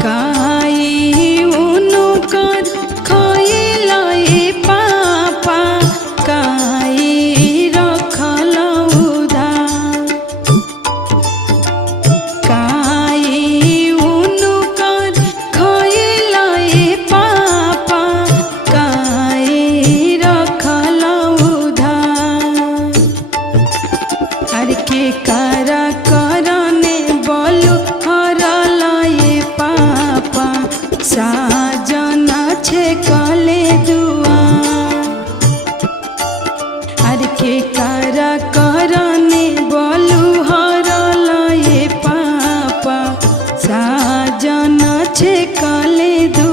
काई उनुकर खइला ए पापा काई रखल उधार काई उनुकर खइला ए पापा काई रखल उधार अरे के कारा करने बोलू हरल ए पापा साजन छे कले दुआर अरे के कारा करने बोलू हरल ए पापा साजन छे कले दुआर।